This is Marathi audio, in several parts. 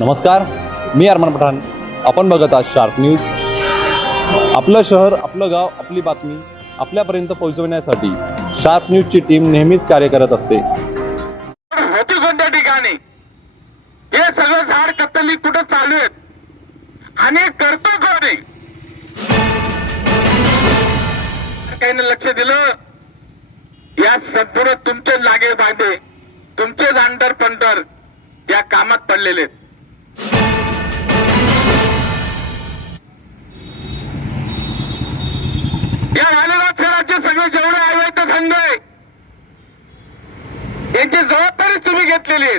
नमस्कार, मी अरमान पठाण. आपण बघत आहात शार्प न्यूज. आपलं शहर, आपलं गाव, आपली बातमी आपल्यापर्यंत पोहोचवण्यासाठी शार्प न्यूजची टीम नेहमीच कार्य करत असते. होती कोणत्या ठिकाणी हे सगळं झाड कत्तली कुठं चालू आहेत आणि करतो कोण आहे? काही लक्ष दिलं? या सद्गुरू तुमचे लागे बांधे, तुमचे अंडर पंटर या कामात पडलेले आहेत. या मालेगाव शहराचे सगळे जेवढे अवैध धंदे आहे यांची जबाबदारी तुम्ही घेतलेली आहे.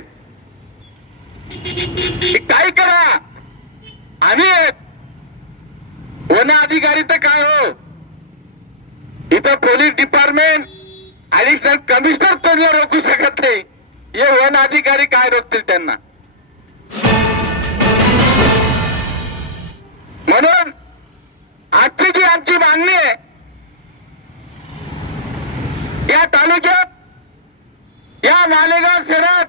काय करा आम्ही वन अधिकारी तर काय हो, इथं पोलीस डिपार्टमेंट आणि जर कमिशनर त्यांना रोखू शकत नाही, हे वन अधिकारी काय रोखतील त्यांना? म्हणून आजची जी आमची मागणी आहे, या तालुक्यात, या मालेगाव शहरात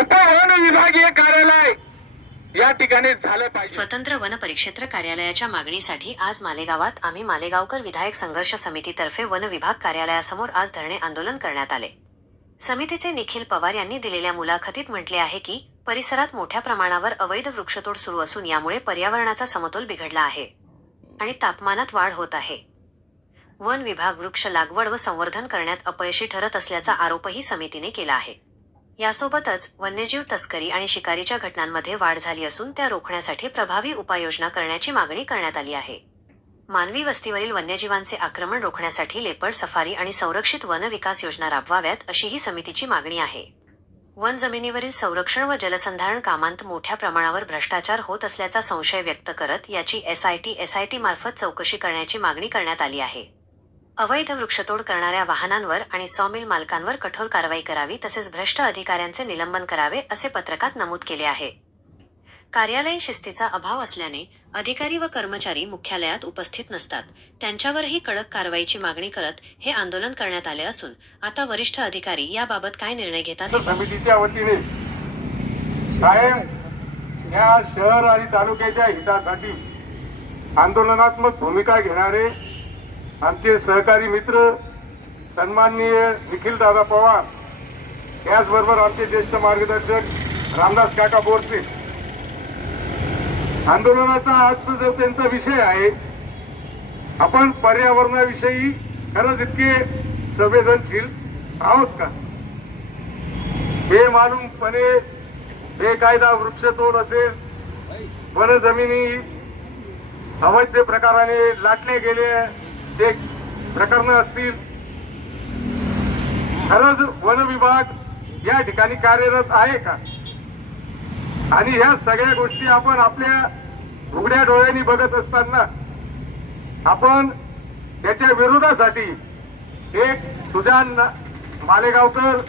उपवन विभागीय कार्यालय या ठिकाणी झालं पाहिजे. स्वतंत्र वन परिक्षेत्र कार्यालयाच्या मागणीसाठी आज मालेगावात आम्ही मालेगावकर विधायक संघर्ष समितीतर्फे वन विभाग कार्यालयासमोर आज धरणे आंदोलन करण्यात आले. समितीचे निखिल पवार यांनी दिलेल्या मुलाखतीत म्हटले आहे की परिसरात मोठ्या प्रमाणावर अवैध वृक्षतोड सुरू असून यामुळे पर्यावरणाचा समतोल बिघडला आहे आणि तापमानात वाढ होत आहे. वन विभाग वृक्ष लागवड व संवर्धन करण्यात अपयशी ठरत असल्याचा आरोपही समितीने केला आहे. यासोबतच वन्यजीव तस्करी आणि शिकारीच्या घटनांमध्ये वाढ झाली असून त्या रोखण्यासाठी प्रभावी उपाययोजना करण्याची मागणी करण्यात आली आहे. मानवी वस्तीवरील वन्यजीवांचे आक्रमण रोखण्यासाठी लेपर्ड सफारी आणि संरक्षित वन विकास योजना राबवाव्यात अशी ही समितीची मागणी आहे. वन जमिनीवरील संरक्षण व जलसंधारण कामांत मोठ्या प्रमाणावर भ्रष्टाचार होत असल्याचा संशय व्यक्त करत याची एसआयटी मार्फत चौकशी करण्याची मागणी करण्यात आली आहे. अवैध वृक्षतोड करणाऱ्या वाहनांवर आणि सॉमिल मालकांवर कठोर कारवाई करावी तसेच भ्रष्ट अधिकाऱ्यांचे निलंबन करावे असे पत्रकात नमूद केले आहे. कार्यालयीन शिस्तीचा अभाव असल्याने अधिकारी व कर्मचारी मुख्यालयात उपस्थित नसतात. त्यांच्यावरही कडक कारवाईची मागणी करत हे आंदोलन करण्यात आले असून आता वरिष्ठ अधिकारी याबाबत काय निर्णय घेतात. समितीच्या वतीने कायम या शहर आणि तालुक्याच्या हितासाठी आंदोलनात्मक भूमिका घेणारे आमचे सहकारी मित्र सन्माननीय निखिल दादा पवार, याचबरोबर आमचे ज्येष्ठ मार्गदर्शक रामदास काका बोरसे, आंदोलनाचा आजचा जो त्यांचा विषय आहे, आपण पर्यावरणाविषयी खरंच इतके संवेदनशील आहोत का? हे मालूमपणे बेकायदा वृक्षतोड असेल, वन जमिनी अवैध प्रकाराने लाटले गेले जे प्रकरण असतील, खरंच वन विभाग या ठिकाणी कार्यरत आहे का? आणि ह्या सगळ्या गोष्टी आपण आपल्या उघड्या डोळ्यांनी बघत असताना आपण त्याच्या विरोधासाठी एक सुजाण मालेगावकर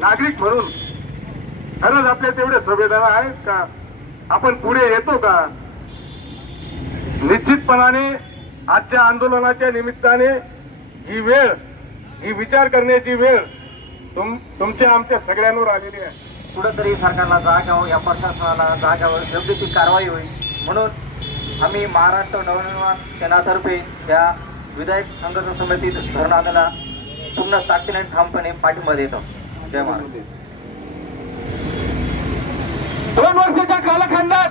नागरिक म्हणून खरंच आपल्या तेवढे संवेदना आहेत का? आपण पुढे येतो का? निश्चितपणाने आजच्या आंदोलनाच्या निमित्ताने ही वेळ, ही विचार करण्याची वेळ तुमच्या आमच्या सगळ्यांवर आलेली आहे. कुठंतरी सरकारला जाग घ्यावं, या प्रशासनाला जाग घ्यावं, योग्य ती कारवाई होईल म्हणून आम्ही महाराष्ट्र नवनिर्माण सेनातर्फे या विधायक संघर्ष समितीत धरणाला पूर्ण ताकदीने ठामपणे पाठिंबा देतो. जय महाराष्ट्र. 2 वर्षाच्या कालखंडात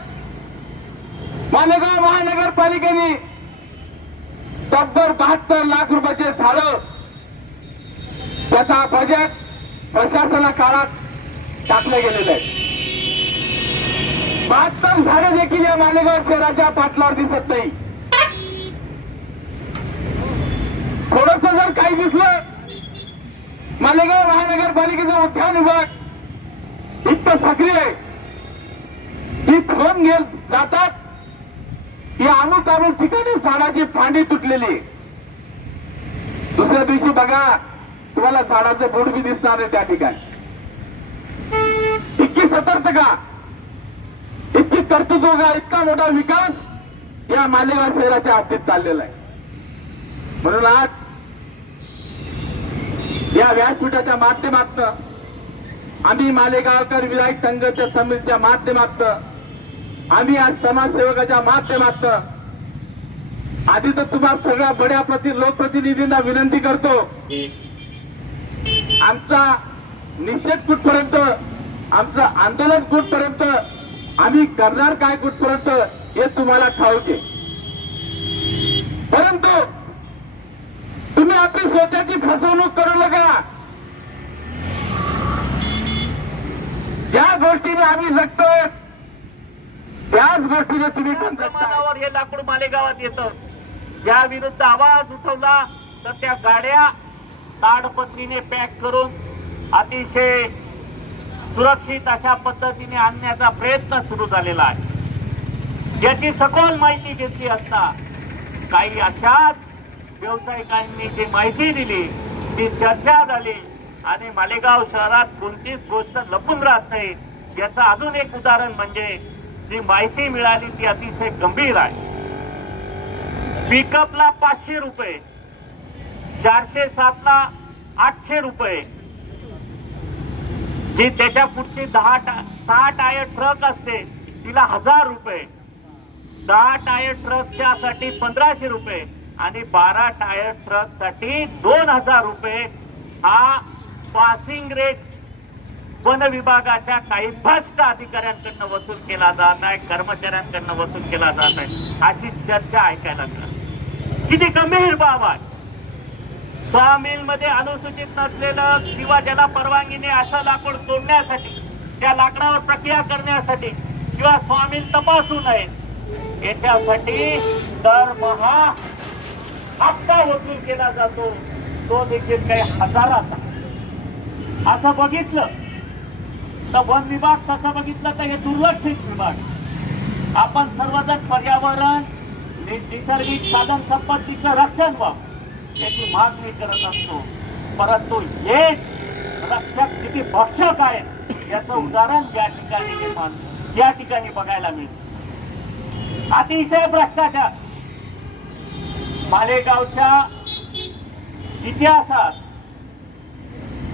मालेगाव महानगरपालिकेने तब्बल 72 लाख रुपयाचे झाडं त्याचा बजेट प्रशासना काळात टाकले गेलेले आहे. 72 झाडे देखील या मालेगाव शहराच्या पाटलावर दिसत नाही. थोडस जर काही दिसलं, मालेगाव महानगरपालिकेचा उद्यान विभाग इतकं सक्रिय आहे की फोन जातात की अमुक ठिकाणी झाडाची फांदी तुटलेली. दुसऱ्या दिवशी बघा तुम्हाला झाडाचं बोर्ड बी दिसणार आहे त्या ठिकाणी. इतकी सतर्कता, इतकी कर्तृत्व, इतका मोठा विकास या मालेगाव शहराच्या बाबतीत चाललेला आहे. म्हणून आज या व्यासपीठाच्या माध्यमातून आम्ही मालेगावकर विधायक संघर्ष समितीच्या माध्यमातून आम्ही आज समाजसेवकाच्या माध्यमातून आधी तर तुम्हा सगळ्या बड्या लोकप्रतिनिधींना विनंती करतो, आमचा निषेध कुठपर्यंत, आमचं आंदोलन कुठपर्यंत, आम्ही करणार काय कुठपर्यंत हे तुम्हाला ठाऊक आहे. परंतु तुम्ही आपली स्वतःची फसवणूक करू नका. ज्या गोष्टीने आम्ही जगतोय त्याच गोष्टीने तुम्ही पण जगताय. प्रमाणावर हे लाकूड मालेगावात येतं. या विरुद्ध आवाज उठवला तर त्या गाड्या ताडपत्रीने पॅक करून अतिशय सुरक्षित अशा पद्धतीने आणण्याचा प्रयत्न सुरू झालेला आहे. याची सखोल माहिती घेतली असता काही अशाच व्यावसायिकांनी जी माहिती दिली, ती चर्चा झाली आणि मालेगाव शहरात कोणतीच गोष्ट लपून राहत नाही. याचं अजून एक उदाहरण म्हणजे जी माहिती मिळाली ती अतिशय गंभीर आहे. पिकअपला 500 रुपये, 407ला 800 रुपये, जी त्याच्या पुढची 6 टायर ट्रक असते तिला 1000 रुपये, 10 टायर ट्रकच्या साठी 1500 रुपये आणि 12 टायर ट्रक साठी 2000 रुपये हा पासिंग रेट वन विभागाच्या काही भ्रष्ट अधिकाऱ्यांकडनं वसूल केला जात आहे, कर्मचाऱ्यांकडनं वसूल केला जात आहे. अशी चर्चा ऐकायला मिळाली. किती गंभीर बाब आहे. सॉमिल मध्ये अनुसूचित नसलेलं किंवा ज्याला परवानगी नाही असं लाकूड तोडण्यासाठी, त्या लाकडावर प्रक्रिया करण्यासाठी किंवा सॉमिल तपासू नये याच्यासाठी दरमहा हप्ता वसूल केला जातो, तो देखील काही हजाराचा. असं बघितलं तर वन विभाग, तसं बघितलं तर हे दुर्लक्षित विभाग. आपण सर्वजण पर्यावरण, नैसर्गिक साधन संपत्तीचं रक्षण व्हावं याची मागणी करत असतो, परंतु हे रक्षक किती भक्षक आहेत याचं उदाहरण या ठिकाणी बघायला मिळतं. अतिशय भ्रष्टाचार. मालेगावच्या इतिहासात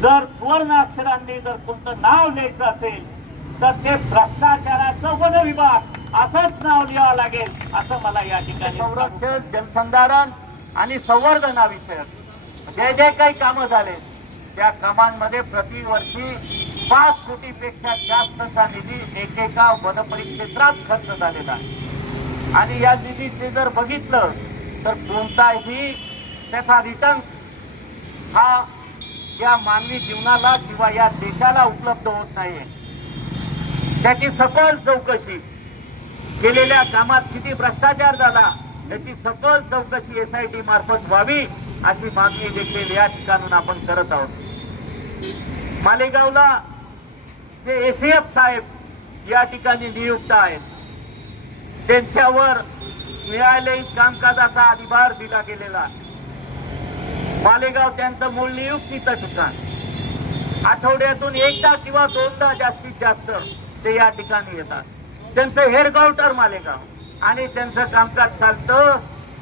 जर सुवर्ण अक्षरांनी जर कोणतं नाव लिहायचं असेल तर ते भ्रष्टाचाराचं वन विभाग असंच नाव लिहावं लागेल असं मला या ठिकाणी. संरक्षण, जलसंधारण आणि संवर्धनाविषयक जे जे काही कामं झाले त्या कामांमध्ये प्रतिवर्षी 5 कोटीपेक्षा जास्तचा निधी एकेका वनपरिक्षेत्रात खर्च झालेला आहे. आणि या निधीचे जर बघितलं तर कोणताही त्याचा रिटर्न हा या मानवी जीवनाला किंवा या देशाला उपलब्ध होत नाहीये. त्याची सखोल चौकशी, केलेल्या कामात किती भ्रष्टाचार झाला याची सखोल चौकशी SIT मार्फत व्हावी अशी मागणी देखील या ठिकाणून आपण करत आहोत. मालेगावला जे ACF साहेब या ठिकाणी नियुक्त आहेत त्यांच्यावर न्यायालयीन कामकाजाचा अधिभार दिला गेलेला. मालेगाव त्यांचं मूळ नियुक्तीचं ठिकाण. आठवड्यातून एकदा किंवा 2दा जास्तीत जास्त ते या ठिकाणी येतात. त्यांचं हेडक्वार्टर मालेगाव आणि त्यांचं कामकाज चालतं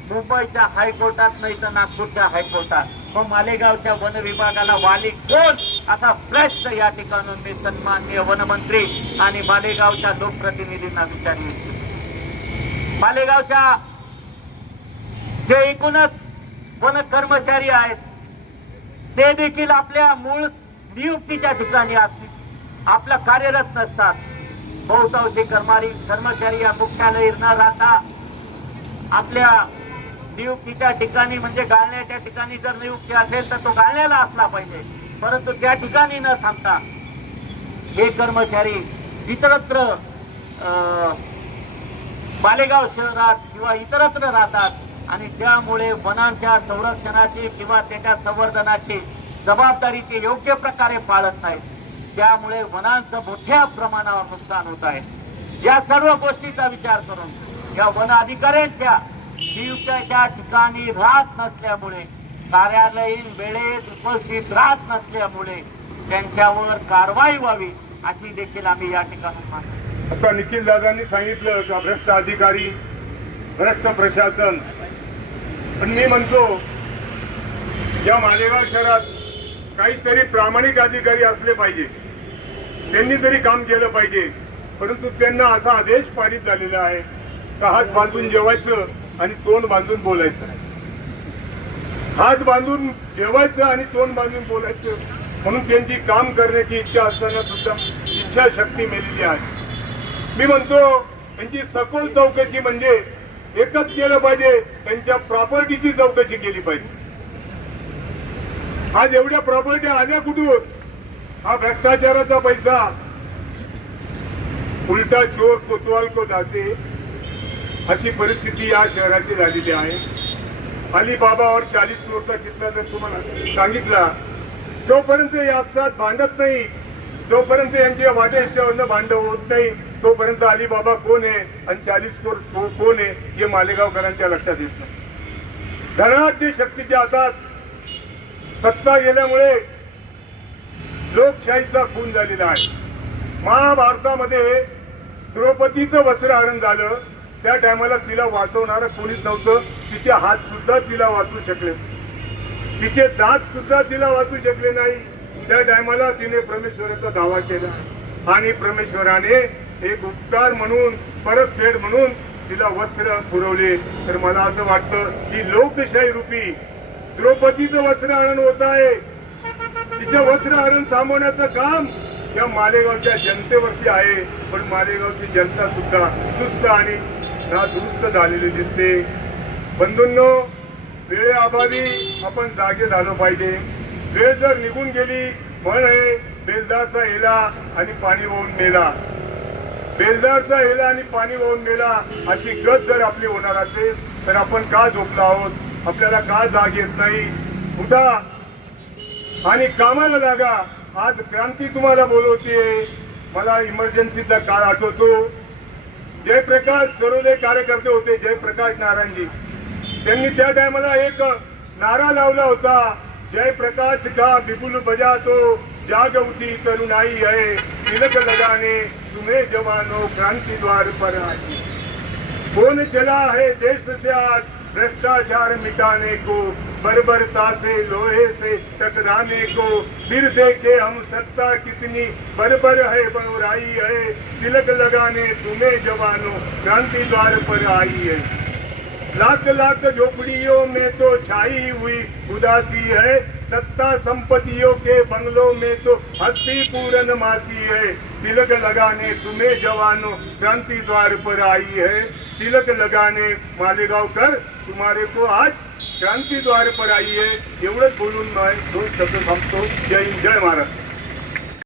मुंबईच्या हायकोर्टात नाही तर नागपूरच्या हायकोर्टात. मग मालेगावच्या वन विभागाला वाली कोण असा प्रश्न या ठिकाणून मी सन्माननीय वनमंत्री आणि मालेगावच्या लोकप्रतिनिधींना विचारले. मालेगावच्या जे एकूणच वन कर्मचारी आहेत ते देखील आपल्या मूळ नियुक्तीच्या ठिकाणी असतील, आपला कार्यरत नसतात. बहुतांशी कर्मचारी या मुख्यालय न राहता आपल्या नियुक्तीच्या ठिकाणी म्हणजे गाळण्याच्या ठिकाणी जर नियुक्ती असेल तर तो गाळण्याला असला पाहिजे, परंतु त्या ठिकाणी न थांबता हे कर्मचारी इतरत्र मालेगाव शहरात किंवा इतरत्र राहतात आणि त्यामुळे वनांच्या संरक्षणाची किंवा त्याच्या संवर्धनाची जबाबदारी ते योग्य प्रकारे पाळत नाहीत. त्यामुळे वनांचं मोठ्या प्रमाणावर नुकसान होत आहे. या सर्व गोष्टीचा विचार करून या वन अधिकाऱ्यांच्या नियुक्त्याच्या ठिकाणी राहत नसल्यामुळे, कार्यालयीन वेळेत उपस्थित राहत नसल्यामुळे त्यांच्यावर कारवाई व्हावी अशी देखील आम्ही या ठिकाणी मागणी. आता निखिल दादांनी सांगितलं का भ्रष्ट अधिकारी, भ्रष्ट प्रशासन, पण मी म्हणतो या मालेगाव शहरात काहीतरी प्रामाणिक अधिकारी असले पाहिजे. त्यांनी तरी काम केलं पाहिजे, परंतु त्यांना असा आदेश पारित झालेला आहे का हात बांधून जेवायचं आणि तोंड बांधून बोलायचं. हात बांधून जेवायचं आणि तोंड बांधून बोलायचं, म्हणून त्यांची काम करण्याची इच्छा असताना सुद्धा इच्छाशक्ती मेलेली आहे. मी म्हणतो त्यांची सखोल चौकशी म्हणजे एकच केलं पाहिजे, त्यांच्या प्रॉपर्टीची चौकशी केली पाहिजे. आज एवढ्या प्रॉपर्टी आल्या कुठून? हा भ्रष्टाचाराचा पैसा, उलटा चोर कोतवाल को जाते, अशी परिस्थिती या शहराची झालेली आहे. अलीबाबा और 40 चोरचा किस्सा जर तुम्हाला सांगितला, जोपर्यंत या आपसात भांडत नाही, जोपर्यंत यांच्या वाटेश्वरनं भांडण होत नाही, तोपर्यंत अलीबाबा कोण आहे आणि 40 चोर कोण आहे हे मालेगावकरांच्या लक्षात येत नाही. धनाढ्य शक्तीच्या हातात सत्ता गेल्यामुळे लोकशाहीचा खून झालेला आहे. महाभारतामध्ये द्रौपदीचं वस्त्रहरण झालं, त्या टायमाला तिला वाचवणारं कोणीच नव्हतं. तिचे हात सुद्धा तिला वाचू शकले, तिचे दात सुद्धा तिला वाचू शकले नाही. त्या टायमाला तिने परमेश्वराचा दावा केला आणि परमेश्वराने एक उपकार म्हणून, परतफेड म्हणून तिला वस्त्र पुरवले. तर मला असं वाटतं की लोकशाही रूपी द्रौपदीचं वस्त्रहरण होत आहे. तिचं वस्त्रहरण थांबवण्याचं काम या मालेगावच्या जनतेवरती आहे. पण मालेगावची जनता सुद्धा सुस्त आणि नादुरुस्त झालेली दिसते. बंधूंनो, वेळेअभावी आपण जागे झालो पाहिजे. वेळ जर निघून गेली, म्हण आहे बेलदारचा हेला आणि पाणी वाहून मेला. बेलदारचा हेला आणि पाणी वाहून मेला अशी गत जर आपली होणार असेल तर आपण का झोपलो आहोत? आपल्याला का जाग येत नाही? उठा आणि कामाला लागा. आज क्रांती तुम्हाला बोलवतीये. मला इमर्जन्सीचा काळ आठवतो. जयप्रकाश सरोदे कार्यकर्ते होते, जयप्रकाश नारायणजी. त्यांनी त्या टायमाला एक नारा लावला होता, जयप्रकाश का बिगुल बजातो जागवती तरुणाई है, तिलक लगाने तुम्हें जवानों क्रांति द्वार पर आई. कौन चला है देश से आज भ्रष्टाचार मिटाने को, बर्बरता से लोहे से टकराने को. फिर देखे हम सत्ता कितनी बर्बर है बौराई है, तिलक लगाने तुम्हें जवानों क्रांति द्वार पर आई है. लाख लाख झोपड़ियों में तो छाई हुई उदासी है, सत्ता संपत्तियों के बंगलों में तो हस्ती पूरन मासी है. तिलक लगाने तुम्हें जवानों क्रांति द्वार पर आई है. तिलक लगाने मालेगावकर तुम्हारे को आज क्रांति द्वार पर आई है. एवढंच बोलून 2 शब्द थांबतो. जय हिंद, जय महाराष्ट्र.